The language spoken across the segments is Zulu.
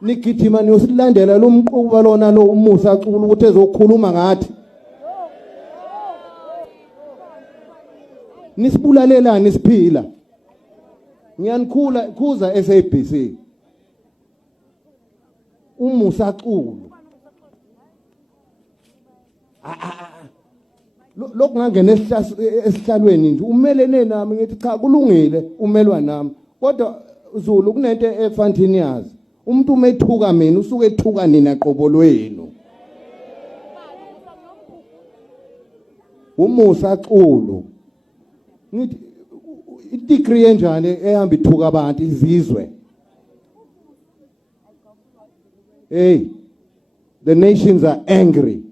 nigijima niyosilandela lo mquba lona lo umusa Xulu ukuthi ezokhuluma ngathi nisibulalelani siphila khuza SABC umusa Xulu lokhu ngangena esihlalweni nje umelene nami ngithi cha kulungile umelwa nami kodwa Zulu kunento efantini yazi umuntu umethuka mina usuke ethuka nina qobolweni umusa Xulu ngithi i-degree enjani ehamba ithuka abantu izizwe hey the nations are angry.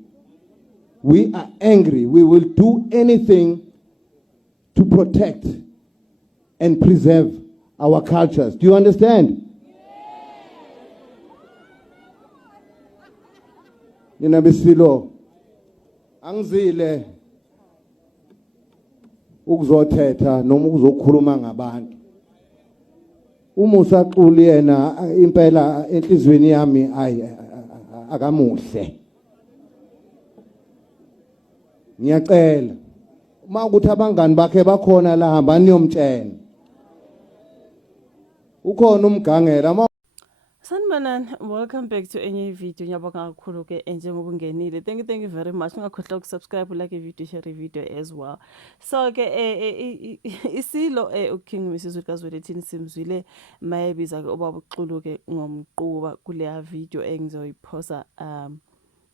We are angry. We will do anything to protect and preserve our cultures. Do you understand? Nina besilo angizile ukuzothetha noma ukuzokhuluma ngabantu. Umusa Xulu yena impela enhlizweni yami akamuhle. Ngiyacela uma ukuthi abangani bakhe bakhona la hamba niyomtshela ukhona umgangela. Sanibonani, welcome back to enye video. Ngiyabonga kakhulu ke njengoba ungenile. Thank you very much. Ungakhohlwa ukusubscribe, like video, share video as well. So ke isilo uKing Mrs kaZwelithini simzwile mayebiza ke obaba uXulu ke ngomquba kule video engizoyiphosa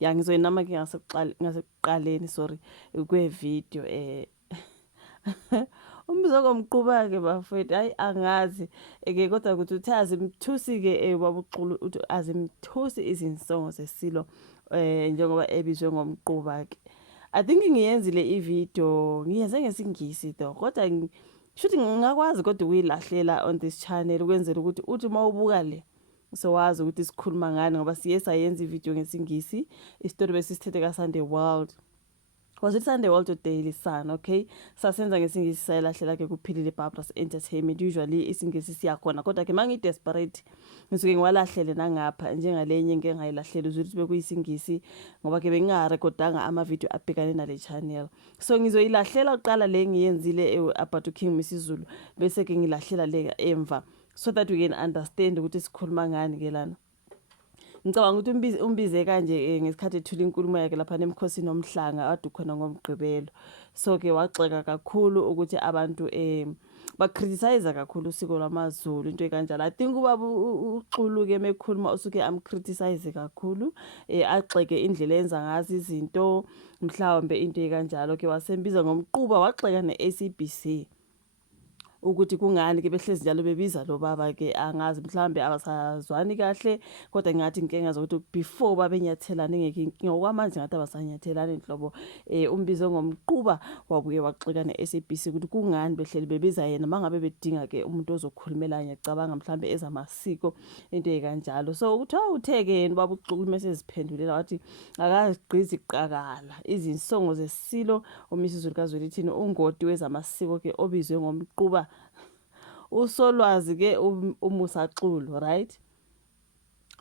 ya ngizoyinama ke ngasekuqaleni sorry kwe video umbizo komquba ke bafethu hayi angazi ke kodwa ukuthi uthi azimthusi ke baba uXulu uthi azimthusi izinsongo zesilo njengoba ebizwe ngomquba ke I think ngiyenzile ivideo ngiyenze ngesingisi though kodwa shuthi ngingakwazi kodwa ukuyilahlela on this channel ukwenzela ukuthi uthi mawubuka le so wazi ukuthi sikhuluma ngani ngoba siye sayenza ivideo ngesingisi isitori besisithethe ka Sunday World was it Sunday World or Daily Sun okay sasenza ngesingisi sayilahlela ke kuphilile Barbara's Entertainment usually isingisi siyakhona kodwa ke mangi desperate ngisuke ngiwalahlele nangapha njengalenye ngeke ngayilahlela ukuthi bekuyisingisi ngoba ke bengingarekodanga ama video abhekane nale channel so ngizoyilahlela uqala le ngiyenzile about King Mrs Zulu bese ke ngilahlela le emva so that we can understand ukuthi sikhuluma ngani ke lana. Ngicabanga ukuthi umbize kanje ngesikhathi ethula inkulumo yakhe lapha eMkhosini Nomhlanga ade khona ngomgqibelo. So ke waxeka kakhulu ukuthi abantu bacriticize kakhulu usiko lwamaZulu into ekanjalo. I think ubaba uXulu ke mekhuluma usuke amcriticize kakhulu axeke indlela enza ngazi izinto mhlawumbe into ekanjalo ke wasembiza ngomquba waxeka neSABC ukuthi kungani ke behlezi njalo bebiza lo baba ke angazi mhlambe abasazwani kahle kodwa ngathi inkinga zokuthi before babenyathelana ngeke inkinga okwamanje ngathi abasanyathelana inhlobo umbizo ngomquba wabuye waxika neSABC ukuthi kungani behleli bebiza yena mangabe bedinga ke umuntu ozokhulumela ngiyacabanga mhlambe ezamasiko into ekanjalo so uthi utheke yena baba uXulu meseziphendulela wathi akazigqizi iqakala izinsongo zesilo uMrs Zulu kaZwelithini ungodi wezamasiko ke obizwe ngomquba usolwazi ke umusa Xulu right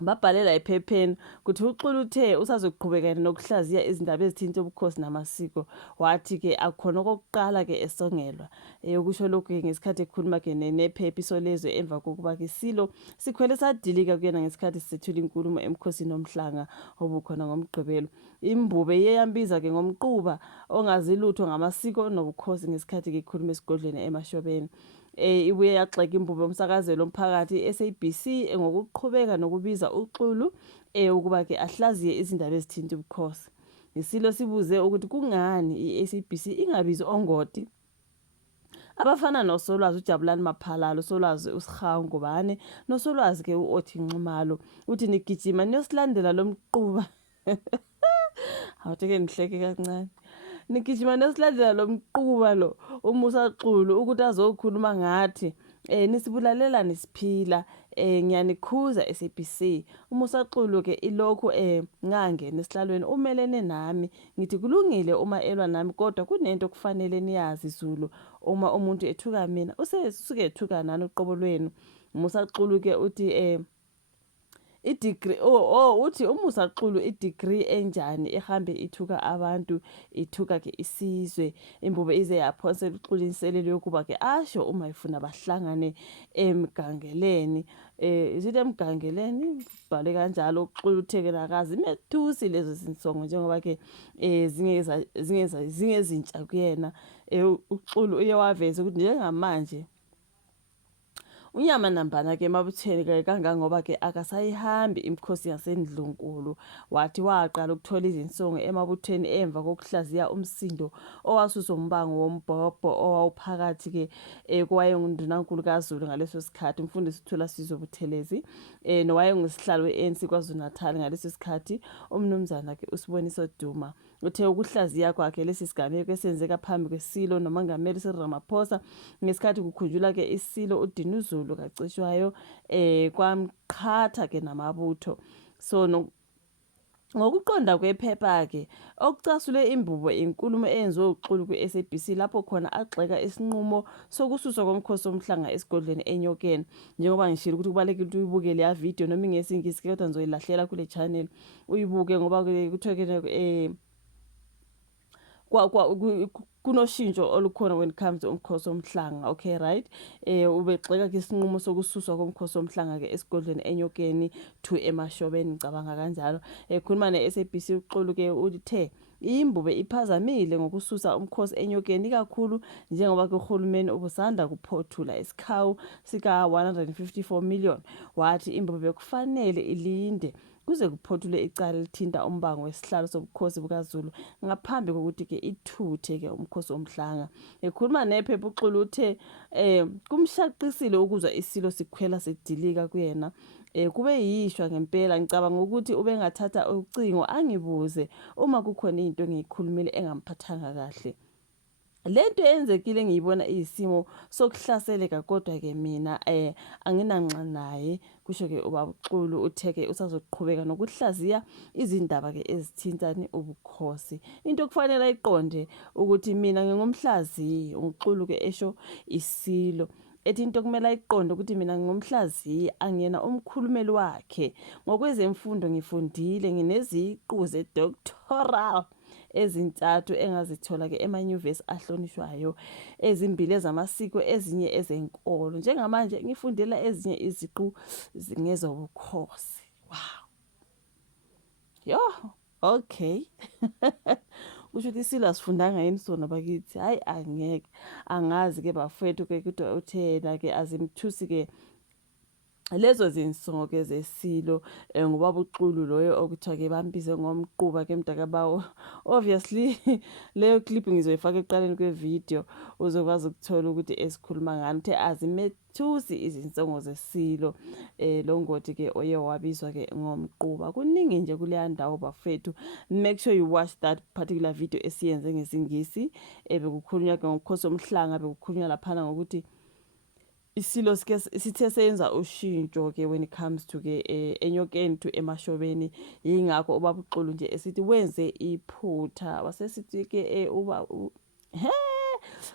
babhalela ephepheni ukuthi uXulu uthe usazoqhubeka nokuhlaziya izindaba ezithinta ubukhosi namasiko wathi ke akhona okokuqala ke esongelwa ukusho lokhu ngesikhathi ekhuluma ke nephephi solezwe emva kokuba ke silo sikhwele sadilika kuyena ngesikhathi sithula inkulumo eMkhosini Nomhlanga obukhona ngomgqibelo imbube yeyambiza ke ngomquba ongazilutho ngamasiko nobukhosi ngesikhathi ke ikhuluma esigodlweni eMashobeni ibuye yaxeka imbube umsakazelo omphakathi SABC ngokuqhubeka nokubiza uXulu ukuba ke ahlaziye izindaba ezithinta ubukhosi isilo sibuze ukuthi kungani iSABC ingabizi ongoti abafana noSolwazi uJabulani Maphalalo uSolwazi uSihawu Ngubane noSolwazi ke uOthi Nxumalo uthi nigijima niyosilandela lomquba awutheke nihleke kancane nigijima nesilandela lomquba lo umusa Xulu ukuthi azokhuluma ngathi nisibulalela nisiphila ngiyanikhuza SABC umusa Xulu ke ilokhu ngange nesihlalweni umelene nami ngithi kulungile uma elwa nami kodwa kunento kufanele niyazi Zulu uma umuntu ethuka mina usesuke ethuka nani uqobo lwenu umusa Xulu ke uthi i-degree uthi uMusa Xulu i-degree enjani ehambe ithuka abantu ithuka ke isizwe imbube ize yaphonsela uXulu inselelo yokuba ke asho uma ifuna bahlangane emgangeleni izithi emgangeleni bhale kanjalo uXulu utheke nakazi imethusi lezo zinsongo njengoba ke zingezintsha kuyena uXulu uye waveza ukuthi njengamanje unyama nambana ke emabutheni ke kangangoba ke akasayihambi imikhosi yaseNdlunkulu wathi waqala ukuthola izinsongo emabutheni emva kokuhlaziya umsindo owasuswa umbango wombhobho owawuphakathi ke kwayengundunankulu kaZulu ngaleso sikhathi umfundisi uThulasizwe Buthelezi nowayengisihlalo we-ANC KwaZulu-Natal ngaleso sikhathi umnumzana ke uSiboniso Duma uthe ukuhlaziya kwakhe lesi sigameko esenzeka phambi kwesilo nomongameli Cyril Ramaphosa ngesikhathi kukhunjulwa ke isilo uDinuzulu kacishwayo kwamqhatha ke namabutho so ngokuqonda kwephepha ke okucasule imbubo inkulumo eyenziwe uXulu kwi-SABC lapho khona agxeka isinqumo sokususwa komkhosi womhlanga esigodlweni eNyokeni njengoba ngishilo ukuthi kubalekile ukuthi uyibuke le video noma ingesingisi kodwa ngizoyilahlela kule channel uyibuke ngoba kuthiwe kunoshintsho olukhona when it comes to umkhosi womhlanga okay right ubegxeka ke isinqumo sokususwa komkhosi womhlanga ke esigodlweni eNyokeni to eMashobeni ngicabanga kanjalo ekhuluma ne-SABC uXulu ke uthe imbube iphazamile ngokususa umkhosi eNyokeni kakhulu njengoba ke uhulumeni ubusanda kuphothula isikhawu sika 154 million wathi imbube kufanele ilinde kuze kuphothule icala lithinta umbango wesihlalo sobukhosi bukaZulu ngaphambi kokuthi ke ithuthe ke umkhosi womhlanga ekhuluma nephepha uXulu uthe kumshaqisile ukuzwa isilo sikhwela sedilika kuyena kube yishwa ngempela ngicabanga ukuthi ubengathatha ucingo angibuze uma kukhona into engiyikhulumile engamphathanga kahle lento enzekile ngiyibona isimo sokuhlaseleka kodwa ke mina anginanxa naye kusho ke ubaba uXulu utheke usazoqhubeka nokuhlaziya izindaba ke ezithintani ubukhosi into kufanele ayiqonde ukuthi mina ngingumhlaziyi uXulu ke esho isilo ethi into kumele ayiqonde ukuthi mina ngingumhlaziyi angiyena umkhulumeli wakhe ngokwezemfundo ngifundile ngineziqu ze-doctoral ezintathu engazithola ke emanyuvesi ahlonishwayo ezimbili ezamasiko ezinye ezenkolo njengamanje ngifundela ezinye iziqu ngezobukhosi wow yo okay kusho ukuthi isilo asifundanga yini sona bakithi hayi angeke angazi ke bafethu ke kodwa uthena ke azimthusi ke lezo zinsongo ke zesilo ngoba uXulu loyo okuthiwa ke bambize ngomquba ke mntakabawo obviously leyo clip ngizoyifaka eqaleni kwevideo uzokwazi ukuthola ukuthi esikhuluma ngani uthe azimethusi izinsongo zesilo lo ngoti ke oye wabizwa ke ngomquba kuningi nje kuleya ndawo bafethu make sure you watch that particular video esiyenze ngesingisi bekukhulunywa ke ngomkhosi womhlanga bekukhulunywa laphana ngokuthi isilo sithe senza ushintsho ke when it comes to ke eNyokeni to eMashobeni yingakho ubaba uXulu nje esithi wenze iphutha wasesithi ke uba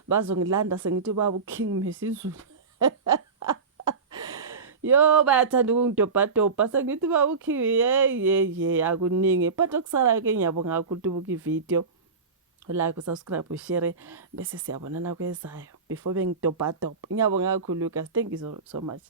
bazongilanda sengithi ubaba uKing Mesizulu yo bayathanda ukungidobhadobha sengithi ubaba uKing ye akuningi but okusalayo ke ngiyabonga kakhulu ubuka ivideo like subscribe share bese siyabonana kwezayo before bengidobhadobha ngiyabonga kakhulu Lucas thank you so much